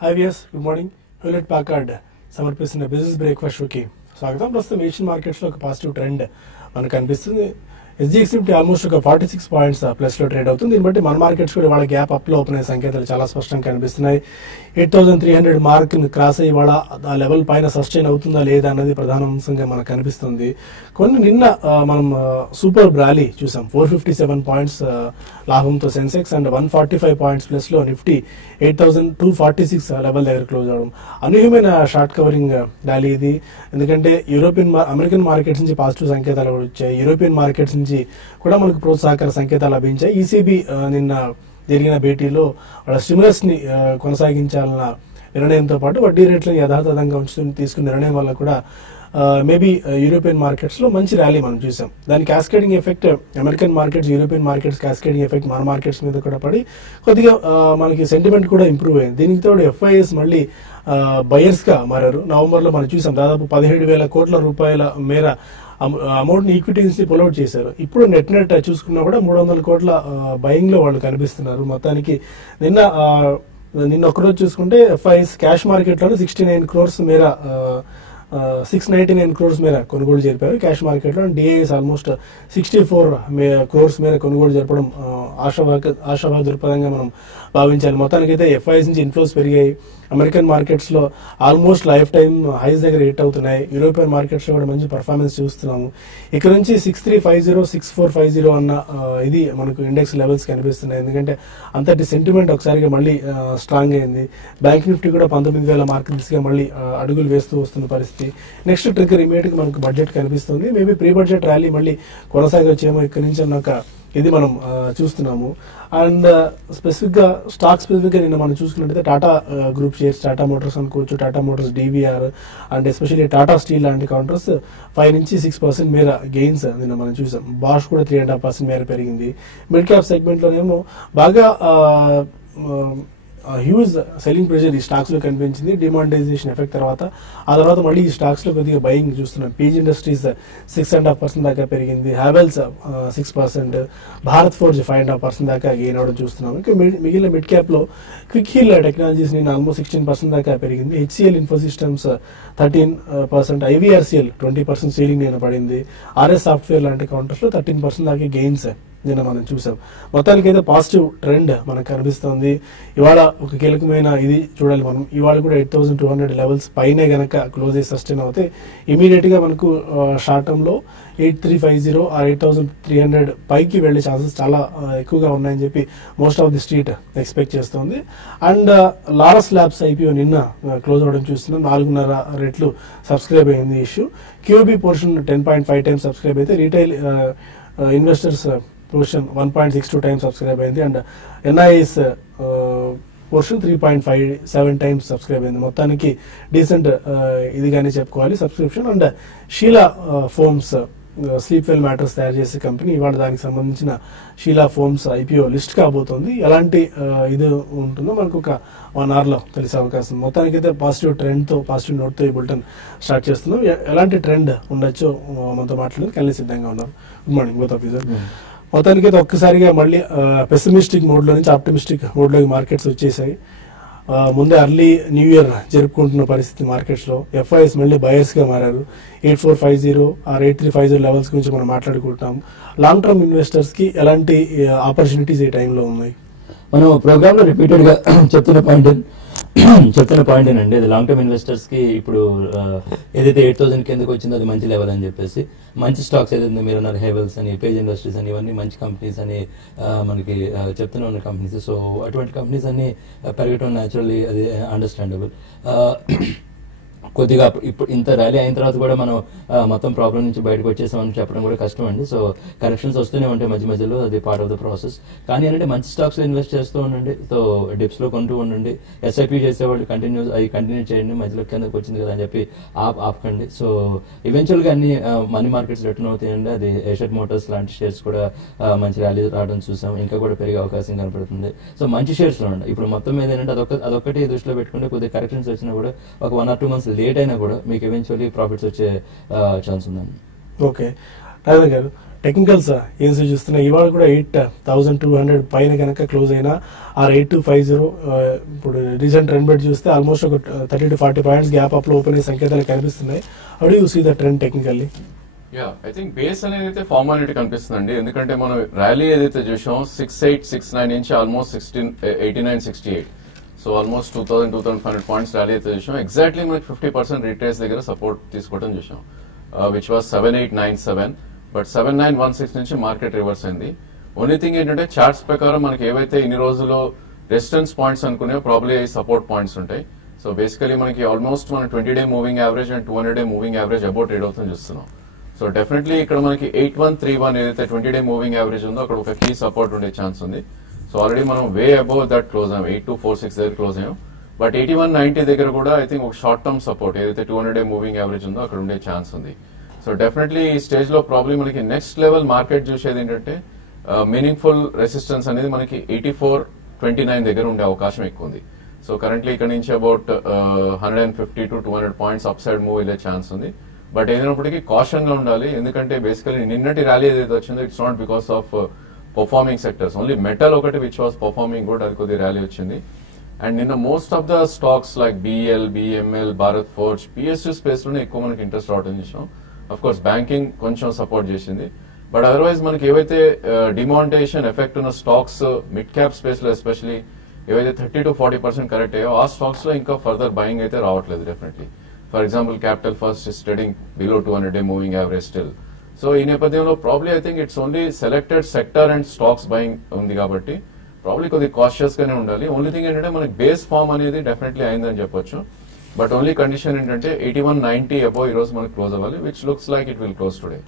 Hi viewers, good morning. Hewlett Packard సమర్పిస్తున్న business breakfast షోకి స్వాగతం. ప్రస్తుతం ఏషియన్ మార్కెట్స్ లో ఒక పాజిటివ్ ట్రెండ్ మనకు కనిపిస్తుంది. SGX నిఫ్టీ ఆల్మోస్ట్ ఒక 46 పాయింట్స్ ప్లస్ లో ట్రేడ్ అవుతుంది. దీన్ని బట్టి మన మార్కెట్స్ కూడా వాళ్ళ గ్యాప్ అప్ లో ఓపెన్ అయ్యే సంకేతాలు చాలా స్పష్టంగా కనిపిస్తున్నాయి. 8300 మార్క్ క్రాస్ అయ్యి వాళ్ళ ఆ లెవెల్ పైన సస్టైన్ అవుతుందా లేదా అన్నది ప్రధాన అంశంగా మనకు కనిపిస్తుంది. నిన్న మనం సూపర్ ర్యాలీ చూసాం. 457 పాయింట్స్ లాభంతో సెన్సెక్స్ అండ్ 145 పాయింట్స్ ప్లస్ లో నిఫ్టీ 8246 లెవెల్ దగ్గర క్లోజ్ అవడం అనూహ్యమైన షార్ట్ కవరింగ్ ర్యాలీ ఇది. ఎందుకంటే అమెరికన్ మార్కెట్స్ నుంచి పాజిటివ్ సంకేతాలు వచ్చాయి. యూరోపియన్ మార్కెట్స్ నుంచి కూడా మనకు ప్రోత్సాహకర సంకేతాలు లభించాయి. ఈసీబీ నిన్న జరిగిన భేటీలో వాళ్ళ స్టిమ్యులస్ ని కొనసాగించాలన్న నిర్ణయంతో పాటు వడ్డీ రేట్లను యథాతథంగా ఉంచుతూ తీసుకున్న నిర్ణయం వల్ల కూడా మేబీ యూరోపియన్ మార్కెట్స్ లో మంచి ర్యాలీ మనం చూసాం. దాని cascading effect American markets, European markets cascading effect మన మార్కెట్స్ మీద కూడా పడి కొద్దిగా మనకి సెంటిమెంట్ కూడా ఇంప్రూవ్ అయింది. దీనికి తోడు FIS మళ్ళీ బయర్స్ గా మారారు. నవంబర్ లో మనం చూసాం దాదాపు 17,000 కోట్ల రూపాయల మేర అమౌంట్ ని ఈక్విటీస్ ని పుల్అవుట్ చేశారు. ఇప్పుడు నెట్ చూసుకున్నా కూడా 300 కోట్ల బయింగ్ లో వాళ్ళు కనిపిస్తున్నారు. మొత్తానికి నిన్న ఒకరోజు చూసుకుంటే FIS క్యాష్ మార్కెట్ లో 69 క్రోర్స్ మేర 699 క్రోర్స్ మేర కొనుగోలు జరిపారు. క్యాష్ మార్కెట్ లో DIS ఆల్మోస్ట్ 64 క్రోర్స్ మేర కొనుగోలు జరపడం ఆశావాద దృక్పథంగా మనం భావించాలి. మొత్తానికి అయితే FIS నుంచి ఇన్ఫ్లోస్ పెరిగాయి. అమెరికన్ మార్కెట్స్ లో ఆల్మోస్ట్ లైఫ్ టైమ్ హైస్ దగ్గర హిట్ అవుతున్నాయి. యూరోపియన్ మార్కెట్స్ లో కూడా మంచి పర్ఫార్మెన్స్ చూస్తున్నాము. ఇక్కడ నుంచి 6350 6450 అన్న ఇది మనకు ఇండెక్స్ లెవెల్స్ కనిపిస్తున్నాయి. ఎందుకంటే అంతటి సెంటిమెంట్ ఒకసారిగా మళ్ళీ స్ట్రాంగ్ అయింది. బ్యాంక్ నిఫ్టీ కూడా 19,000 మార్క్ దిశగా మళ్ళీ అడుగులు వేస్తూ వస్తున్న పరిస్థితి. నెక్స్ట్ ట్రిగ్గర్ ఇమీడియట్ గా మనకు బడ్జెట్ కనిపిస్తుంది. మేబీ ప్రీ బడ్జెట్ ర్యాలీ మళ్ళీ కొనసాగొచ్చేమో ఇక్కడ నుంచి అన్నాక ఇది మనం చూస్తున్నాము. అండ్ స్పెసిఫిక్ గా నిన్న మనం చూసుకున్నట్టయితే Tata group shares, Tata Motors అనుకోవచ్చు, Tata Motors DVR and especially Tata Steel లాంటి కౌంటర్స్ 5 నుంచి 6% మేర గెయిన్స్ నిన్న మనం చూసాం. బాష్ కూడా 3.5% మేర పెరిగింది. మిడ్ క్యాప్ సెగ్మెంట్ లోనేమో బాగా హ్యూజ్ సెల్లింగ్ ప్రెషర్ ఈ స్టాక్స్ లో కనిపించింది. డిమానిటైజేషన్ ఎఫెక్ట్ తర్వాత మళ్ళీ ఈ స్టాక్స్ లో కొద్దిగా బయింగ్ చూస్తున్నాం. PG ఇండస్ట్రీస్ 6.5% దాకా పెరిగింది. హ్యావెల్స్ 6%, భారత్ ఫోర్జ్ 5.5% దాకా గెయిన్ అవడం చూస్తున్నాం. ఇంకా మిగిలిన మిడ్ క్యాప్ లో క్విక్ హిల్ టెక్నాలజీస్ నేను ఆల్మోస్ట్ 16% దాకా పెరిగింది. HCL ఇన్ఫోసిస్టమ్స్ 13%, IVRCL 20% సీలింగ్ నేను పడింది. RS సాఫ్ట్వేర్ లాంటి కౌంటర్స్ లో 13% దాకా గెయిన్స్ నిన్న మనం చూసాం. మొత్తానికి అయితే పాజిటివ్ ట్రెండ్ మనకు కనిపిస్తోంది. ఇవాళ ఒక కీలకమైన ఇది చూడాలి మనం. ఇవాళ కూడా 8200 లెవెల్స్ పైనే గనక క్లోజ్ అయ్యి సస్టైన్ అవుతే ఇమీడియట్ గా మనకు షార్ట్ టర్మ్ లో 8350 ఆ 8300 పైకి వెళ్లే ఛాన్సెస్ చాలా ఎక్కువగా ఉన్నాయని చెప్పి most of the street expect చేస్తోంది. అండ్ లారస్ ల్యాబ్స్ IPO నిన్న క్లోజ్ అవడం చూస్తున్నాం. 4.5 రెట్లు సబ్స్క్రైబ్ అయింది issue. QB portion 10.5 times subscribe అయితే retail investors portion 1.62 times subscribe అయింది. And NIS portion 3.57 times subscribe అయింది. మొత్తానికి డీసెంట్ ఇదిగానే చెప్పుకోవాలి subscription. And Sheela Foams Sleepwell mattress తయారు చేసే కంపెనీ ఇవాళ దానికి సంబంధించిన షీలా ఫోమ్స్ IPO లిస్ట్ కాబోతోంది. ఎలాంటి ఇది ఉంటుందో మనకు ఒక 1 hour లో తెలిసే అవకాశం. మొత్తానికైతే పాజిటివ్ ట్రెండ్ తో, పాజిటివ్ నోట్ తో ఈ బులెటిన్ స్టార్ట్ చేస్తున్నాం. ఎలాంటి ట్రెండ్ ఉండొచ్చో మనతో మాట్లాడేందుకు కలిసి సిద్ధంగా ఉన్నారు. Good morning both of you sir. మొత్తానికైతే ఒక్కసారిగా మళ్ళీ పెసిమిస్టిక్ మోడ్ లో నుంచి ఆప్టిమిస్టిక్ మోడ్ లోకి మార్కెట్స్ వచ్చేసాయి. ముందే అర్లీ న్యూ ఇయర్ జరుపుకుంటున్న పరిస్థితి మార్కెట్స్ లో. FIS మళ్ళీ బయర్స్ గా మారారు. 8450 ఆర్ 8350 లెవెల్స్ గురించి మనం మాట్లాడుకుంటున్నాం. లాంగ్ టర్మ్ ఇన్వెస్టర్స్ కి ఎలాంటి ఆపర్చునిటీస్ ఈ టైంలో ఉన్నాయి? మనం ప్రోగ్రామ్ లో రిపీటెడ్ గా చెప్తున్న పాయింట్ ఏంటండి, అది లాంగ్ టర్మ్ ఇన్వెస్టర్స్ కి ఇప్పుడు ఏదైతే 8000 కిందకి వచ్చిందో అది మంచి లెవెల్ అని చెప్పేసి మంచి స్టాక్స్ ఏదైతే మీరు అన్నారు, హెవెల్స్ అని, పేజ్ ఇండస్ట్రీస్ అని, ఇవన్నీ మంచి కంపెనీస్ అని మనకి చెప్తూనే ఉన్న కంపెనీస్. సో అటువంటి కంపెనీస్ అన్ని పెరగటం న్యాచురల్లీ అది అండర్స్టాండబుల్. కొద్దిగా ఇప్పుడు ఇంత ర్యాలీ అయిన తర్వాత కూడా మనం మొత్తం ప్రాబ్లం నుంచి బయటకు వచ్చేసామని చెప్పడం కూడా కష్టం అండి. సో కరెక్షన్స్ వస్తూనే ఉంటాయి మధ్య మధ్యలో, అది పార్ట్ ఆఫ్ ద ప్రాసెస్. కానీ ఏంటంటే మంచి స్టాక్స్ లో ఇన్వెస్ట్ చేస్తూ ఉండండి. సో డిప్స్ లో కొంటూ ఉండండి. SIP చేసేవాళ్ళు కంటిన్యూ చేయండి. మధ్యలో కిందకి వచ్చింది కదా అని చెప్పి ఆపకండి. సో ఈవెన్చువల్ గా అన్ని మనీ మార్కెట్స్ రిటర్న్ అవుతాయండి. అది ఏషియన్ మోటార్స్ లాంటి షేర్స్ కూడా మంచి ర్యాలీ రావడం చూసాం. ఇంకా కూడా పెరిగే అవకాశం కనపడుతుంది. సో మంచి షేర్స్ లో ఉండండి. ఇప్పుడు మొత్తం మీద ఏంటంటే అదొక్కటి దృష్టిలో పెట్టుకుంటే కొద్దిగా కరెక్షన్స్ వచ్చినా కూడా ఒక 1 or 2 months లేట్ అయినా కూడా మీకు ఎవెన్చువల్లీ ప్రాఫిట్స్ వచ్చే ఛాన్స్ ఉందండి. ఓకే రాజా గారు, టెక్నికల్స్ ఏం సూచిస్తున్నాయి? ఇవాళ కూడా 8,200 పైన కనుక క్లోజ్ అయినా ఆర్ 8250 ఇప్పుడు రీసెంట్ ట్రెండ్ బట్టి చూస్తే ఆల్మోస్ట్ ఒక 30 to 40 పాయింట్స్ గ్యాప్ అప్ లో ఓపెన్ అయ్యే సంకేతాలు కనిపిస్తున్నాయి. How do you see the trend technically? I think base అనేది అయితే ఫార్మాలిటీ కనిపిస్తుందండి. ఎందుకంటే మనం ర్యాలీ ఏదైతే చూసాం 6869 నుంచి almost 8968, so almost 2500 points rally అయితే చూసాం. ఎగ్జాక్ట్లీ మనకి 50% రిట్రేస్ దగ్గర సపోర్ట్ తీసుకోవడం చూసాం, విచ్ వాస్ 7897, బట్ 7916 నుంచి మార్కెట్ రివర్స్ అయింది. ఓన్లీ థింగ్ ఏంటంటే చార్ట్స్ ప్రకారం మనకి ఏవైతే ఇన్ని రోజుల్లో రెసిస్టెన్స్ పాయింట్స్ అనుకునే ప్రాబ్లీ సపోర్ట్ పాయింట్స్ ఉంటాయి. సో బేసికలీ మనకి ఆల్మోస్ట్ మన 20-day moving average and 200-day moving average about trade అవుతుంది చూస్తున్నాం. సో డెఫినెట్లీ ఇక్కడ మనకి 8131 ఏదైతే 20-day మూవింగ్ యావరేజ్ ఉందో అక్కడ ఒక కీ సపోర్ట్ ఉండే ఛాన్స్ ఉంది. సో ఆల్రెడీ మనం వే అబౌవ్ దట్ క్లోజ్ అయ్యాం, 8246 దగ్గర క్లోజ్ అయ్యాం. బట్ 8190 దగ్గర కూడా ఐ థింక్ ఒక షార్ట్ టర్మ్ సపోర్ట్ ఏదైతే 200-day మూవింగ్ యావరేజ్ ఉందో అక్కడ ఉండే ఛాన్స్ ఉంది. సో డెఫినెట్లీ ఈ స్టేజ్ లో ప్రాబ్లమ్ మనకి నెక్స్ట్ లెవెల్ మార్కెట్ చూసేది ఏంటంటే మీనింగ్ఫుల్ రెసిస్టెన్స్ అనేది మనకి 8429 దగ్గర ఉండే అవకాశం ఎక్కువ ఉంది. సో కరెంట్లీ ఇక్కడ నుంచి about 150 to 200 points up side move వెళ్ళే ఛాన్స్ ఉంది. బట్ ఏదైనప్పటికీ కాషన్ గా ఉండాలి, ఎందుకంటే బేసికలీ నిన్నటి ర్యాలీ ఏదైతే వచ్చిందో it's not because of performing sectors, only metal ఒకటి విచ్ వాస్ పర్ఫార్మింగ్ గుడ్, అది కొద్ది ర్యాలీ వచ్చింది. అండ్ నిన్న most of the stocks like BEL, BML, Bharat forge, PSU space లోనే ఎక్కువ మనకి ఇంట్రెస్ట్ రావడం చేసాం. అఫ్ కోర్స్ బ్యాంకింగ్ కొంచెం సపోర్ట్ చేసింది, బట్ అదర్వైజ్ మనకి ఏవైతే డిమానిటైజేషన్ ఎఫెక్ట్ ఉన్న స్టాక్స్ మిడ్ క్యాప్ స్పేస్ లో ఎస్పెషలీ ఏవైతే 30 to 40% కరెక్ట్ అయ్యో ఆ స్టాక్స్ లో ఇంకా ఫర్దర్ బయింగ్ అయితే రావట్లేదు definitely. For example capital first is trading below 200-day moving average still. So ఈ నేపథ్యంలో probably I think it's only selected sector and stocks buying ఉంది కాబట్టి ప్రాబ్లీ కొద్దిగా కాషియస్ గానే ఉండాలి. ఓన్లీ థింగ్ ఏంటంటే మనకి బేస్ ఫార్మ్ అనేది డెఫినెట్లీ అయిందని చెప్పొచ్చు. బట్ ఓన్లీ కండిషన్ ఏంటంటే 8190 అబౌవ్ ఈ రోజు మనకి క్లోజ్ అవ్వాలి, which looks like it will close today.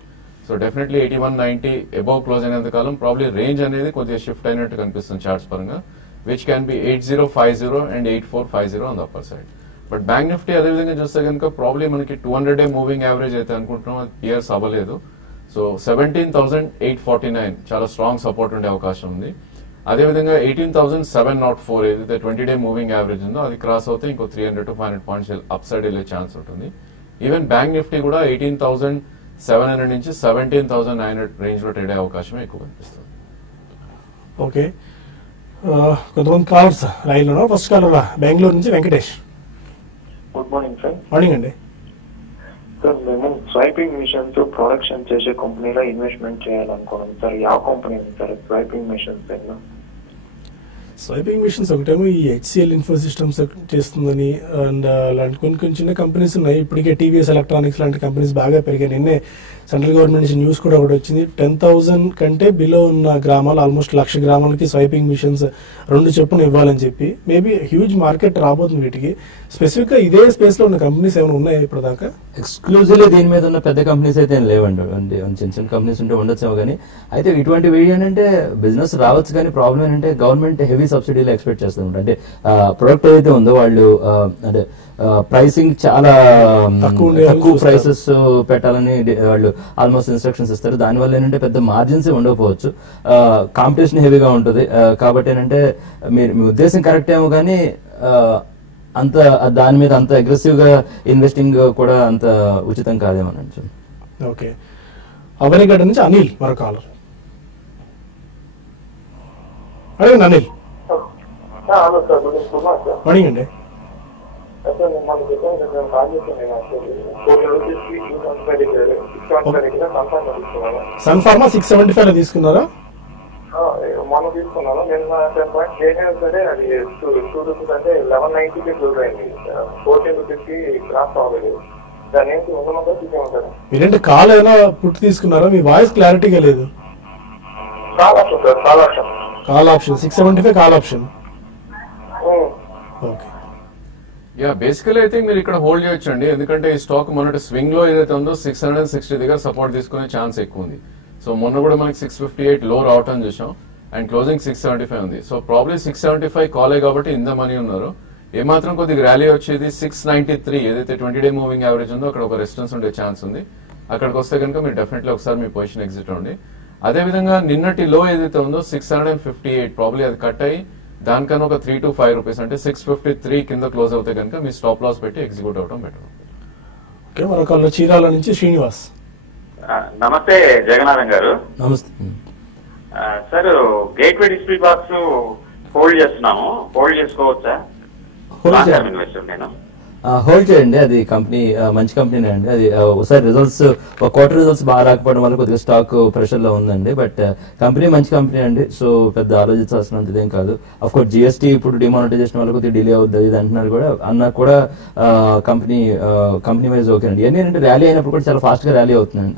So definitely 8190 above close అయినంత కాలం ప్రాబ్లీ రేంజ్ అనేది కొద్దిగా షిఫ్ట్ అయినట్టు కనిపిస్తుంది చార్ట్స్ పరంగా, which can be 8050 and 8450 on the upper side. But bank Nifty అదేవిధంగా చూస్తే కనుక ప్రాబ్లీ మనకి 200-day మూవింగ్ యావరేజ్ అయితే అనుకుంటున్నాం, అది పియర్స్ అవ్వలేదు. సో 17,849 చాలా స్ట్రాంగ్ సపోర్ట్ ఉండే అవకాశం ఉంది. అదేవిధంగా 18,704 ఏదైతే 20-day మూవింగ్ యావరేజ్ ఉందో అది క్రాస్ అవుతే ఇంకో 300 to 500 పాయింట్స్ అప్ సైడ్ వెళ్ళే ఛాన్స్ ఉంటుంది. ఈవెన్ బ్యాంక్ నిఫ్టీ కూడా 18,700 నుంచి 17,900 రేంజ్ లో ట్రేడ్ అయ్యే అవకాశం ఎక్కువ కనిపిస్తుంది. ఓకే, కొంతమంది కాలర్స్ లైన్ లో. ఫస్ట్ కాలర్ బెంగళూరు నుంచి Venkatesh. Good morning sir. Morning అండి. సార్ మేము స్వైపింగ్ మిషన్స్ ప్రొడక్షన్ చేసే కంపెనీలో ఇన్వెస్ట్మెంట్ చేయాలనుకున్నాం సార్. ಯಾವ కంపెనీ ఉంది sir swiping machines? Swiping machines ఒకటేమో ఈ HCL ఇన్ఫో సిస్టమ్స్ చేస్తుందని, అండ్ అలాంటి కొన్ని చిన్న కంపెనీస్ ఉన్నాయి. ఇప్పటికే TVS ఎలక్ట్రానిక్స్ లాంటి కంపెనీస్ బాగా పెరిగాయి. నిన్నే సెంట్రల్ గవర్నమెంట్ నుంచి న్యూస్ కూడా ఒకటి వచ్చింది, 10,000 కంటే బిలో ఉన్న గ్రామాలు ఆల్మోస్ట్ 1,00,000 గ్రామాలకి స్వైపింగ్ మిషన్స్ 2 చొప్పున ఇవ్వాలని చెప్పి. మేబీ హ్యూజ్ మార్కెట్ రాబోతుంది వీటికి. స్పెసిఫిక్ గా ఇదే స్పేస్ లో ఉన్న కంపెనీస్ ఏమైనా ఉన్నాయా ఇప్పుడు దాకా? ఎక్స్క్లూజివ్లీ దీని మీద ఉన్న పెద్ద కంపెనీస్ అయితే ఏం లేవండి, అంటే చిన్న చిన్న కంపెనీస్ ఉంటే ఉండొచ్చేమో. కానీ అయితే ఇటువంటి ఏంటంటే బిజినెస్ రావచ్చు, కానీ ప్రాబ్లం ఏంటంటే గవర్నమెంట్ హెవీ సబ్సిడీలు ఎక్స్పెక్ట్ చేస్తుంటారు. అంటే ప్రొడక్ట్ ఏదైతే ఉందో వాళ్ళు అంటే ప్రైసింగ్ చాలా తక్కువ ప్రైసెస్ పెట్టాలని వాళ్ళు ఆల్మోస్ట్ ఇన్స్ట్రక్షన్స్ ఇస్తారు. దానివల్ల ఏంటంటే పెద్ద మార్జిన్స్ ఉండకపోవచ్చు, కాంపిటీషన్ హెవీగా ఉంటుంది. కాబట్టి ఏంటంటే మీ ఉద్దేశం కరెక్ట్ ఏమో, కానీ అంత దాని మీద అంత అగ్రెసివ్ గా ఇన్వెస్టింగ్ కూడా అంత ఉచితం కాదేమో. ఓకే, అవనిగడ్డ నుంచి అనిల్ మరో కాలర్. అడగండి అనిల్. మార్నింగ్ అండి. సన్ ఫార్మా 675 లో తీసుకున్నారా? మనం తీసుకున్నాను నిన్న 10.8 సరే, అది 2 రూపీస్ అంటే 1190కి క్లోజ్ అయింది. 14 రూపీస్కి క్రాస్ అవ్వలేదు. దాని ఏంటి ఉండమంటే తీసుకుంటారు. మీరేంటి కాల్ ఏమైనా పుట్టి తీసుకున్నారా? మీ వాయిస్ క్లారిటీగా లేదు. Call option sir, call option. Call option 675 call option. Okay, basically అయితే మీరు ఇక్కడ హోల్డ్ చేయొచ్చండి, ఎందుకంటే ఈ స్టాక్ మొన్నటి స్వింగ్ లో ఏదైతే ఉందో 660 దగ్గర సపోర్ట్ తీసుకునే ఛాన్స్ ఎక్కువ ఉంది. సో మొన్న కూడా మనకి 658 లో రావటం చూసాం, అండ్ క్లోజింగ్ 675 ఉంది. సో ప్రాబ్లీ 675 కాలే కాబట్టి ఇంత మనీ ఉన్నారు. ఏమాత్రం కొద్దిగా ర్యాలీ వచ్చేది 693 ఏదైతే 20-day మూవింగ్ యావరేజ్ ఉందో అక్కడ ఒక రెసిస్టెన్స్ ఉండే ఛాన్స్ ఉంది. అక్కడికి వస్తే కనుక మీరు డెఫినెట్లీ ఒకసారి మీ పొజిషన్ ఎగ్జిట్ అవ్వండి. అదేవిధంగా నిన్నటి లో ఏదైతే ఉందో 658 ప్రాబ్లీ అది కట్ అయ్యి దానికన్నా ఒక 3 to 5 రూపీస్ అంటే 653 కింద క్లోజ్ అవుతే కనుక మీ స్టాప్ లాస్ పెట్టి ఎగ్జిక్యూట్ అవడం బెటర్. ఓకే, మరొక చీరాల నుంచి శ్రీనివాస్. నమస్తే జగన్నాథం గారు. నమస్తే sir, gateway display box hold చేస్తున్నాము, హోల్డ్ చేసుకోవచ్చా? లాంగ్ టర్మ్ ఇన్వెస్టర్ నేను. హోల్డ్ చేయండి, అది కంపెనీ మంచి కంపెనీ అండి. అది ఒకసారి రిజల్ట్స్ ఒక క్వార్టర్ రిజల్ట్స్ బాగా రాకపోవడం వల్ల కొద్దిగా స్టాక్ ప్రెషర్ లో ఉందండి. బట్ కంపెనీ మంచి కంపెనీ అండి, సో పెద్ద ఆలోచించాల్సినంత ఇదేం కాదు. అఫ్ కోర్స్ జిఎస్టీ ఇప్పుడు డిమానిటైజేషన్ వల్ల కొద్దిగా డిలే అవుతుంది ఇది అంటున్నారు కూడా, అన్నా కూడా కంపెనీ వైజ్ ఓకే అండి. ఏంటంటే ర్యాలీ అయినప్పుడు కూడా చాలా ఫాస్ట్ గా ర్యాలీ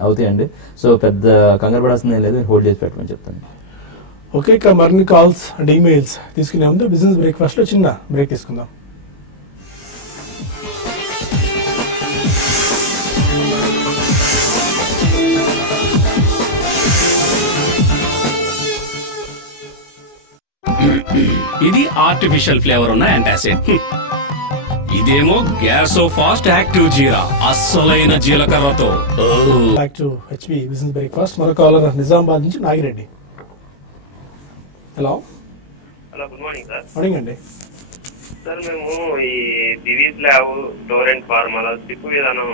అవుతాయండి. సో పెద్ద కంగారు పడాల్సిందే లేదు, హోల్డ్ చేసి పెట్టమని చెప్తాను. ఓకే, ఇక మరిన్ని కాల్స్ అండ్ ఈమెయిల్స్ తీసుకునే ముందు బిజినెస్ బ్రేక్ఫాస్ట్ లో చిన్న బ్రేక్ తీసుకుందాం. ఇది ఆర్టిఫిషియల్ ఫ్లేవర్ ఉన్న యాంటాసిడ్. ఇదేమో గ్యాసో ఫాస్ట్ యాక్టివ్ జీరా, అస్సలైన జీలకర్రతో. Back to HP business breakfast. మరో కాలర్ నిజామాబాద్ నుంచి Nagireddy. Hello. Hello, good morning sir. Morning అండి. సార్, మేము ఈ దివీస్ ల్యాబ్, టోరెంట్ ఫార్మా స్టిప్ విధానం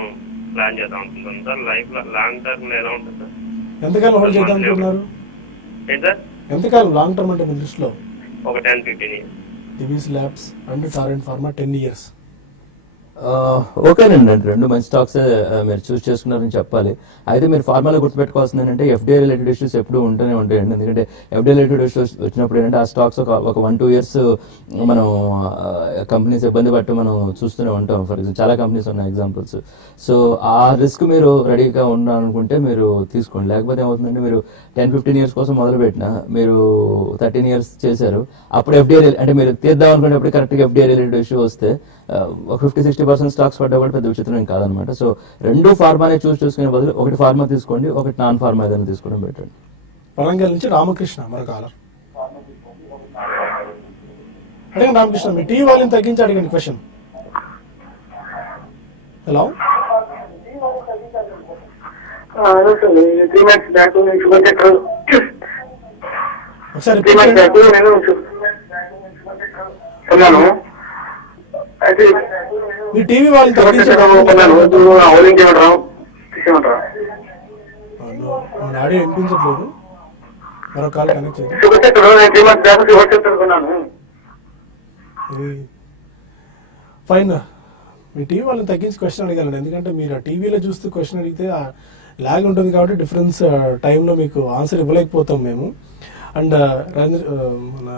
ప్లాన్ చేద్దాం అనుకుంటున్నాం సార్. లైఫ్ లాంగ్ టర్మ్ ఎలా ఉంటుంది సార్? ఎంతకాలం హోల్డ్ చేద్దాం అనుకుంటున్నారు? ఏంటి సార్? ఎంతకాలం లాంగ్ టర్మ్ అంటే మీ దృష్టిలో? ఒక 10-15 years. Divi's labs and Torrent Pharma 10 years. ఓకేనండి, అంటే రెండు మంచి స్టాక్స్ మీరు చూస్ చేసుకున్నారని చెప్పాలి. అయితే మీరు ఫార్మాలో గుర్తుపెట్టుకోవాల్సింది ఏంటంటే ఎఫ్డీఐ రిలేటెడ్ ఇష్యూస్ ఎప్పుడు ఉంటూనే ఉంటాయండి. ఎందుకంటే ఎఫ్డీఐ రిలేటెడ్ ఇష్యూస్ వచ్చినప్పుడు ఏంటంటే ఆ స్టాక్స్ ఒక 1-2 years మనం కంపెనీస్ ఇబ్బంది పట్టు మనం చూస్తూనే ఉంటాం. ఫర్ ఎగ్జాంపుల్ చాలా కంపెనీస్ ఉన్నాయి ఎగ్జాంపుల్స్. సో ఆ రిస్క్ మీరు రెడీగా ఉండాలనుకుంటే మీరు తీసుకోండి. లేకపోతే ఏమవుతుందంటే మీరు 10-15 years కోసం మొదలుపెట్టినా మీరు 13 years చేశారు, అప్పుడు ఎఫ్డీఐ అంటే మీరు తీద్దాం అనుకునేప్పుడు కరెక్ట్గా ఎఫ్డీఐ రిలేటెడ్ ఇష్యూ వస్తే ఒక 50-60% స్టాక్స్ పడ్డా కూడా పెద్ద విచిత్రం కాదనమాట. సో రెండు ఫార్మానే చూసుకునే బదులు ఒకటి ఫార్మా తీసుకోండి, ఒకటి నాన్ ఫార్మా ఏదైనా తీసుకోవడం బెటర్. వరంగల్ నుంచి రామకృష్ణ మరో కాలర్. అడగండి రామకృష్ణ, మీ టీవీ వాల్యూమ్ తగ్గించి అడగండి క్వశ్చన్. హలో. ఒకసారి మీ టీవీ వాళ్ళు ఆడియో వినిపించట్లేదు. మరో కాల్ కనెక్ట్ ఫైన్. మీ టీవీ వాళ్ళని తగ్గించి క్వశ్చన్ అడగాలండి, ఎందుకంటే మీరు ఆ టీవీలో చూస్తూ క్వశ్చన్ అడిగితే లాగ్ ఉంటుంది కాబట్టి డిఫరెన్స్ టైంలో మీకు ఆన్సర్ ఇవ్వలేకపోతాం మేము. అండ్ మన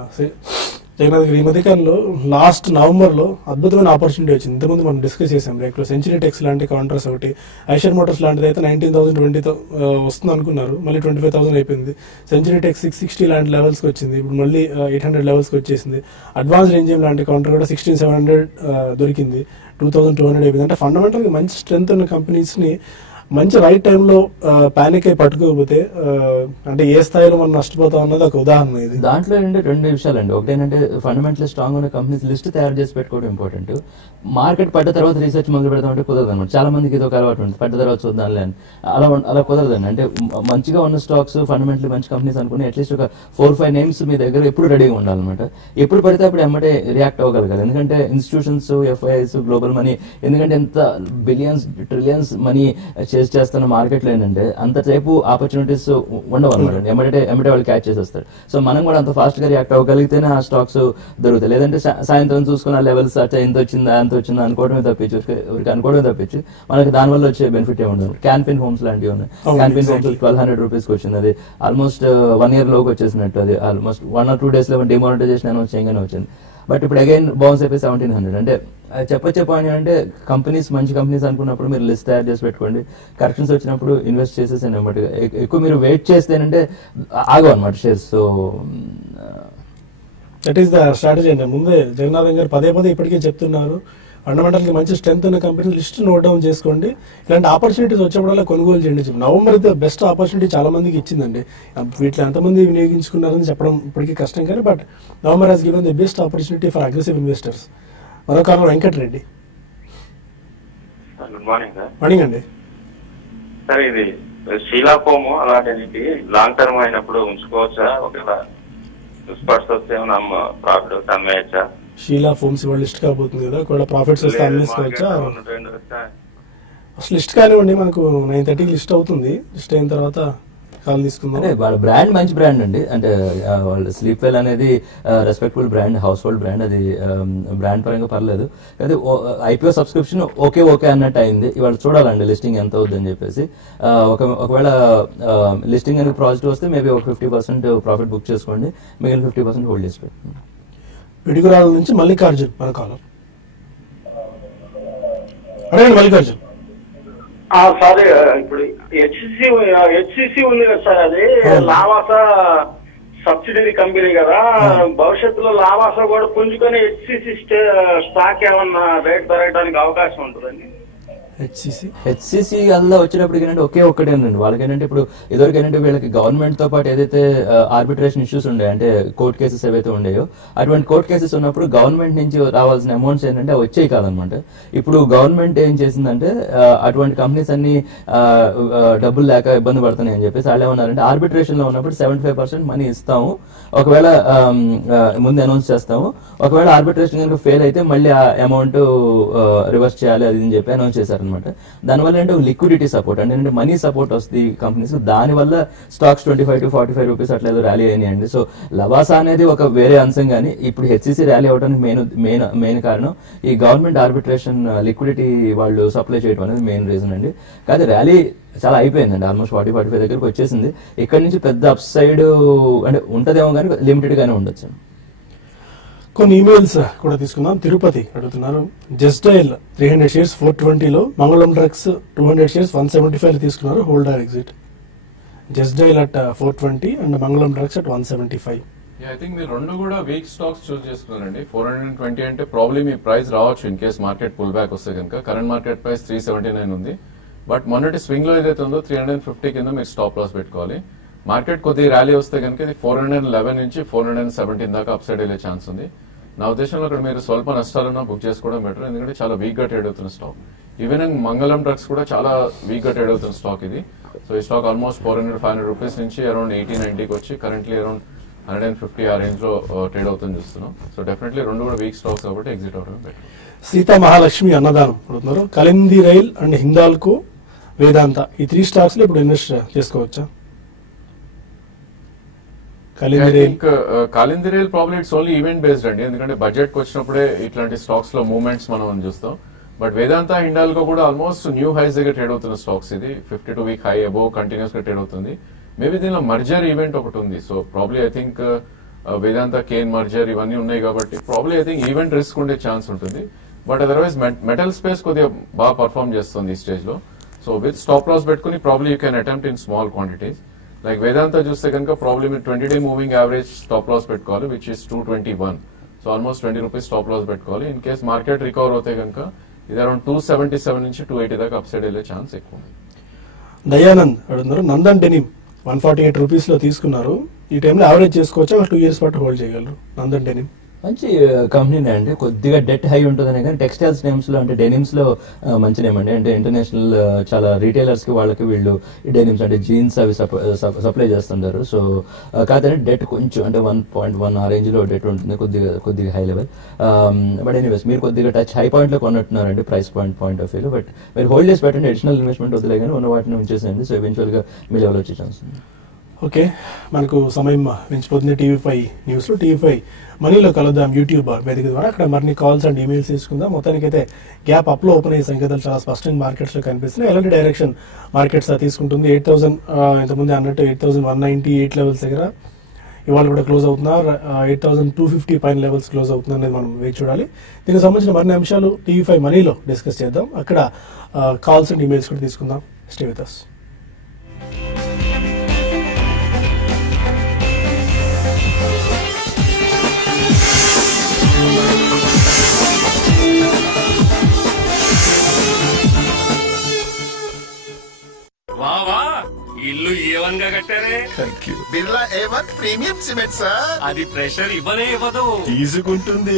జగన్నాథ్ గారు, ఈ మధ్యకాలంలో లాస్ట్ నవంబర్లో అద్భుతమైన ఆపర్చునిటీ వచ్చింది. ఇంతకుముందు మనం డిస్కస్ చేసాం రేట్లో. సెంచరీ టెక్స్ లాంటి కౌంటర్స్ ఒకటి, ఐషర్ మోటార్స్ లాంటిది అయితే 19,000 20,000 వస్తుంది అనుకున్నారు, మళ్ళీ 25,000 అయిపోయింది. సెంచరీ టెక్స్ 660 లాంటి లెవెల్స్కి వచ్చింది, ఇప్పుడు మళ్ళీ 800 లెవెల్స్కి వచ్చేసింది. అడ్వాన్స్డ్ ఎంజిఎం లాంటి కౌంటర్ కూడా 16,700 దొరికింది, 2,200 అయిపోయింది. అంటే ఫండమెంటల్గా మంచి స్ట్రెంత్ ఉన్న కంపెనీస్ని మంచి రైట్ టైంలో పానిక్ అయి పట్టుకోకపోతే అంటే ఏ స్థాయిలో మనం నష్టపోతాం అన్నది ఒక ఉదాహరణ. ఇది దాంట్లో ఏంటంటే రెండు విషయాలండి. ఒకటి ఏంటంటే ఫండమెంటల్ స్ట్రాంగ్ ఉన్న కంపెనీస్ లిస్ట్ తయారు చేసి పెట్టుకోవడం ఇంపార్టెంట్. మార్కెట్ పడ్డ తర్వాత రీసెర్చ్ మొదలు పెడతామంటే కుదరదు అనమాట. చాలా మందికి ఇది ఒక అలవాటు ఉంటుంది, పడ్డ తర్వాత చూద్దాంలే అని. అలా కుదరదండి. అంటే మంచిగా ఉన్న స్టాక్స్ ఫండమెంటల్ మంచి కంపెనీస్ అనుకుని అట్లీస్ట్ ఒక 4-5 నేమ్స్ మీ దగ్గర ఎప్పుడు రెడీగా ఉండాలన్నమాట. ఎప్పుడు పడితే అప్పుడు ఎమ్మటే రియాక్ట్ అవ్వగలగాలి. ఎందుకంటే ఇన్స్టిట్యూషన్స్, ఎఫ్ఐఎస్, గ్లోబల్ మనీ, ఎందుకంటే ఎంత బిలియన్స్ ట్రిలియన్స్ మనీ చేస్తున్న మార్కెట్ లో ఏంటంటే అంతసేపు ఆపర్చునిటీస్ ఉండవు అనమాట. ఎమ్మటే వాళ్ళు క్యాచ్ చేసేస్తారు. సో మనం కూడా అంత ఫాస్ట్ గా రియాక్ట్ అవ్వగలిగితేనే ఆ స్టాక్స్ దొరుకుతాయి. లేదంటే సాయంత్రం చూసుకున్న లెవెల్స్ అట్లా ఎంత వచ్చిందా అనుకోవడమే తప్పించు, అనుకోవడమే తప్పించు మనకి దానివల్ల వచ్చే బెనిఫిట్ ఏమి ఉండదు. క్యాన్ఫిన్ హోమ్స్ లాంటివి ఉన్నాయి. క్యాన్ఫిన్ హోమ్స్ 1,200 రూపీస్కి వచ్చింది. అది ఆల్మోస్ట్ 1 year లోకి వచ్చేసినట్టు. అది ఆల్మోస్ట్ 1 or 2 days లో డిమానిటైజేషన్ అనౌన్స్ చేయగానే వచ్చింది. బట్ ఇప్పుడు అగైన్ బౌన్స్ అయిపోయి 1,700. అంటే చెప్పొచ్చే పాయింట్ అంటే కంపెనీస్ మంచి కంపెనీస్ అనుకున్నప్పుడు మీరు లిస్ట్ తయారు చేసి పెట్టుకోండి. కరెక్షన్స్ వచ్చినప్పుడు ఇన్వెస్ట్ చేసేసాను అనమాట. ఎక్కువ మీరు వెయిట్ చేస్తేనంటే ఆగవు అనమాట shares. So that is the strategy అండి. ముందే జగన్నాథం గారు పదే ఇప్పటికే చెప్తున్నారు, ఫండమెంటల్ గా మంచి స్ట్రెంత్ ఉన్న కంపెనీ లిస్ట్ నోట్ డౌన్ చేసుకోండి. ఇలాంటి ఆపర్చునిటీస్ వచ్చినప్పుడల్లా కొనుగోలు చేయండి. నవంబర్ అయితే బెస్ట్ ఆపర్చునిటీ చాలా మందికి ఇచ్చిందండి. వీటిలో ఎంతమంది వినియోగించుకున్నారని చెప్పడం ఇప్పటికీ కష్టం, కానీ but November has given the best opportunity for aggressive investors. మరో కారణం Venkatareddy. Good morning sir. Morning అండి. సార్, ఇది షీలా ఫోమ్ అలాంటి లాంగ్ టర్మ్ అయినప్పుడు ఉంచుకోవచ్చా? ఒకవేళ స్పర్ట్స్ వస్తే ప్రాఫిట్ అమ్మేయచ్చా? షీలా ఫోమ్స్ ఇవాళ లిస్ట్ కాబోతుంది కదా, ఒకవేళ ప్రాఫిట్స్ వస్తే అమ్మేసుకోవచ్చా? అసలు లిస్ట్ కానివ్వండి, మనకు 9:30కి లిస్ట్ అవుతుంది. లిస్ట్ అయిన తర్వాత కాల్ తీసుకుందాం. అంటే వాళ్ళ బ్రాండ్ మంచి బ్రాండ్ అండి. అంటే వాళ్ళ స్లీప్ వెల్ అనేది respectable brand, house hold brand. అది బ్రాండ్ పరంగా పర్లేదు. అది IPO సబ్స్క్రిప్షన్ ఓకే అన్నట్టు అయింది. ఇవాళ చూడాలండి లిస్టింగ్ ఎంత అవుతుందని చెప్పేసి. ఒకవేళ లిస్టింగ్ అనేది పాజిటివ్ వస్తే మేబీ ఒక 50% ప్రాఫిట్ బుక్ చేసుకోండి, మిగిలిన 50% హోల్డ్ చేసి పెట్టండి. పిడుగురాళ్ళ నుంచి మల్లికార్జున్ మన కాలర్. అడగండి మల్లికార్జున్. సార్ ఇప్పుడు హెచ్సిసి ఉంది కదా సార్, అది లావాసా సబ్సిడరీ కంపెనీ కదా, భవిష్యత్తులో లావాసా కూడా పుంజుకొని హెచ్సిసి స్టాక్ ఏమన్నా రేట్ పెరగడానికి అవకాశం ఉంటుందండి? హెచ్సిసి అలా వచ్చేటప్పటికి ఏంటంటే ఒక్కటేనండి. వాళ్ళకి ఏంటంటే ఇప్పుడు ఇదివరకు ఏంటంటే వీళ్ళకి గవర్నమెంట్ తో పాటు ఏదైతే ఆర్బిట్రేషన్ ఇష్యూస్ ఉండే, అంటే కోర్ట్ కేసెస్ ఏవైతే ఉండేయో, అటువంటి కోర్ట్ కేసెస్ ఉన్నప్పుడు గవర్నమెంట్ నుంచి రావాల్సిన అమౌంట్స్ ఏంటంటే వచ్చేవి కాదనమాట. ఇప్పుడు గవర్నమెంట్ ఏం చేసిందంటే అటువంటి కంపెనీస్ అన్ని డబ్బులు లేక ఇబ్బంది పడుతున్నాయి అని చెప్పేసి వాళ్ళు ఏమన్నారంటే ఆర్బిట్రేషన్ లో ఉన్నప్పుడు 75% మనీ ఇస్తాము, ఒకవేళ ముందు అనౌన్స్ చేస్తాము, ఒకవేళ ఆర్బిట్రేషన్ కనుక ఫెయిల్ అయితే మళ్ళీ ఆ అమౌంట్ రివర్స్ చేయాలి అది అని చెప్పి అనౌన్స్ చేశారు. దానివల్ల ఏంటంటే లిక్విడిటీ సపోర్ట్ అంటే మనీ సపోర్ట్ వస్తుంది కంపెనీస్. దానివల్ల స్టాక్స్ 25 to 45 రూపీస్ అట్లా ఏదో ర్యాలీ అయినాయండి. సో లవాసా అనేది ఒక వేరే అంశం, కానీ ఇప్పుడు హెచ్సిసి ర్యాలీ అవడానికి మెయిన్ కారణం ఈ గవర్నమెంట్ ఆర్బిట్రేషన్ లిక్విడిటీ వాళ్ళు సప్లై చేయడం అనేది మెయిన్ రీజన్ అండి. కాదు ర్యాలీ చాలా అయిపోయిందండి, ఆల్మోస్ట్ 40-45 దగ్గరకు వచ్చేసింది. ఇక్కడ నుంచి పెద్ద అప్ సైడ్ అంటే ఉంటదేమో కానీ లిమిటెడ్ గానే ఉండొచ్చు. కొన్ని ఈమెయిల్స్ కూడా తీసుకుందాం. తిరుపతి అడుగుతున్నారు, జస్ట్ డయల్ 300 shares 420లో, మంగళం డ్రగ్స్ 200 shares 175 తీసుకున్నారు, hold or exit. Just Dial at 420 and Mangalam Drugs at 175. I think మీరు రెండు కూడా వీక్ స్టాక్స్ చూస్ చేసుకున్నారండి. 420 అంటే ప్రాబ్లీ మీ ప్రైస్ రావచ్చు in case market pull back వస్తే కనుక. కరెంట్ మార్కెట్ ప్రైస్ 379 ఉంది. బట్ మొన్నటి స్వింగ్ లో ఏదైతే ఉందో 350 కింద మీరు స్టాప్ లాస్ పెట్టుకోవాలి. మార్కెట్ కొద్దిగా ర్యాలీ వస్తే కనుక ఇది 411 నుంచి 417 దాకా అప్ సైడ్ వెళ్ళే ఛాన్స్ ఉంది. నా ఉద్దేశంలో అక్కడ మీరు స్వల్ప నష్టాలన్నా బుక్ చేసుకోవడం బెటర్, ఎందుకంటే చాలా వీక్ గా ట్రేడ్ అవుతున్న స్టాక్. ఈవెన్ మంగళం డ్రగ్స్ కూడా చాలా వీక్ గా ట్రేడ్ అవుతున్న స్టాక్ ఇది. సో ఈ స్టాక్ ఆల్మోస్ట్ 400-500 రూపీస్ నుంచి అరౌండ్ 80-90కి వచ్చి కరెంట్లీ అరౌండ్ 150 ఆ రేంజ్ లో ట్రేడ్ అవుతుంది చూస్తున్నాం. సో డెఫినెట్లీ రెండు కూడా వీక్ స్టాక్స్ కాబట్టి ఎగ్జిట్ అవడం బెటర్. సీతా మహాలక్ష్మి అన్నదానం అడుగుతున్నారు, కలింది రైల్ అండ్ హిందాల్కో, వేదాంత ఈ 3 స్టాక్స్ లో ఇప్పుడు ఇన్వెస్ట్ చేసుకోవచ్చా? Kalindee rail probably it's only event based అండి, ఎందుకంటే బడ్జెట్ కి వచ్చినప్పుడే ఇట్లాంటి స్టాక్స్ లో మూవ్మెంట్స్ మనం చూస్తాం. బట్ వేదాంత హిండాల్కో కూడా ఆల్మోస్ట్ న్యూ హైస్ దగ్గర ట్రేడ్ అవుతున్న స్టాక్స్. ఇది 52 వీక్ హై అబోవ్ కంటిన్యూస్ గా ట్రేడ్ అవుతుంది. మేబీ దీనిలో మర్జర్ ఈవెంట్ ఒకటి ఉంది. So probably I think Vedanta Cairn merger ఇవన్నీ ఉన్నాయి కాబట్టి probably I think event risk ఉండే ఛాన్స్ ఉంటుంది. బట్ అదర్వైజ్ మెటల్ స్పేస్ కొద్దిగా బాగా పర్ఫార్మ్ చేస్తుంది ఈ స్టేజ్ లో. సో విత్ స్టాప్ లాస్ పెట్టుకుని probably you can attempt in small quantities. Like Vedanta చూస్తే కనుక ప్రాబ్లీ మీరు 20-day moving average stop loss పెట్టుకోవాలి, which is 221. So almost 20 rupees stop loss పెట్టుకోవాలి. ఇన్ కేస్ మార్కెట్ రికవర్ అవుతే కనుక ఇది అరౌండ్ 277 నుంచి 280 దాకా అప్ సైడ్ వెళ్ళే ఛాన్స్ ఎక్కువ ఉంది. దయానంద్ అడుగుతున్నారు, నందన్ డెనిమ్ 148 రూపీస్ లో తీసుకున్నారు, ఈ టైంలో యావరేజ్ చేసుకోవచ్చా, 2 years పాటు హోల్డ్ చేయగలరు? నందన్ డెనిమ్ మంచి కంపెనీ అండి. కొద్దిగా డెట్ హై ఉంటుందనే కానీ టెక్స్టైల్స్ నేమ్స్ లో అంటే డెనిమ్స్ లో మంచి నేమ్ అండి. అంటే ఇంటర్నేషనల్ చాలా రీటైలర్స్ కి వాళ్ళకి వీళ్ళు ఈ డెనిమ్స్ అంటే జీన్స్ అవి సప్లై చేస్తుంటారు. సో కాదంటే డెట్ కొంచెం అంటే 1.1 ఆ రేంజ్ లో డెట్ ఉంటుంది, కొద్దిగా హై లెవెల్. బట్ ఎనీవేస్ మీరు కొద్దిగా టచ్ హై పాయింట్ లో కొన్నట్టున్నారండి price point of view. But మీరు హోల్డ్ చేసి పెట్టండి, అడిషనల్ ఇన్వెస్ట్మెంట్ వదిలే కానీ ఉన్న వాటిని ఉంచేసేయండి. సో ఎవెన్చువల్ గా మీ లెవెల్ వచ్చే ఛాన్స్ ఉంది. ఓకే, మనకు సమయం మించిపోతుంది. TV5 న్యూస్ లో TV5 మనీలో కలుద్దాం యూట్యూబ్ వేదిక ద్వారా. అక్కడ మరిన్ని కాల్స్ అండ్ ఈమెయిల్స్ తీసుకుందాం. మొత్తానికైతే గ్యాప్ అప్ లో ఓపెన్ అయ్యే సంకేతాలు చాలా స్పష్టంగా మార్కెట్స్ లో కనిపిస్తున్నాయి. ఎలాంటి డైరెక్షన్ మార్కెట్స్ తీసుకుంటుంది? 8,000 ఇంతకుముందు అన్నట్టు 8,198 లెవెల్స్ దగ్గర ఇవాళ కూడా క్లోజ్ అవుతున్నా, 8,250 పైన లెవెల్స్ క్లోజ్ అవుతుంది అనేది మనం వేచి చూడాలి. దీనికి సంబంధించిన మరిన్ని అంశాలు TV5 మనీలో డిస్కస్ చేద్దాం. అక్కడ కాల్స్ అండ్ ఈమెయిల్స్ కూడా తీసుకుందాం. Stay with us. వావా ఇల్లు A1 గా కట్టారే. Birla A1 premium cement sir. అది ప్రెషర్ ఇవ్వనే ఇవ్వదు, తీసుకుంటుంది.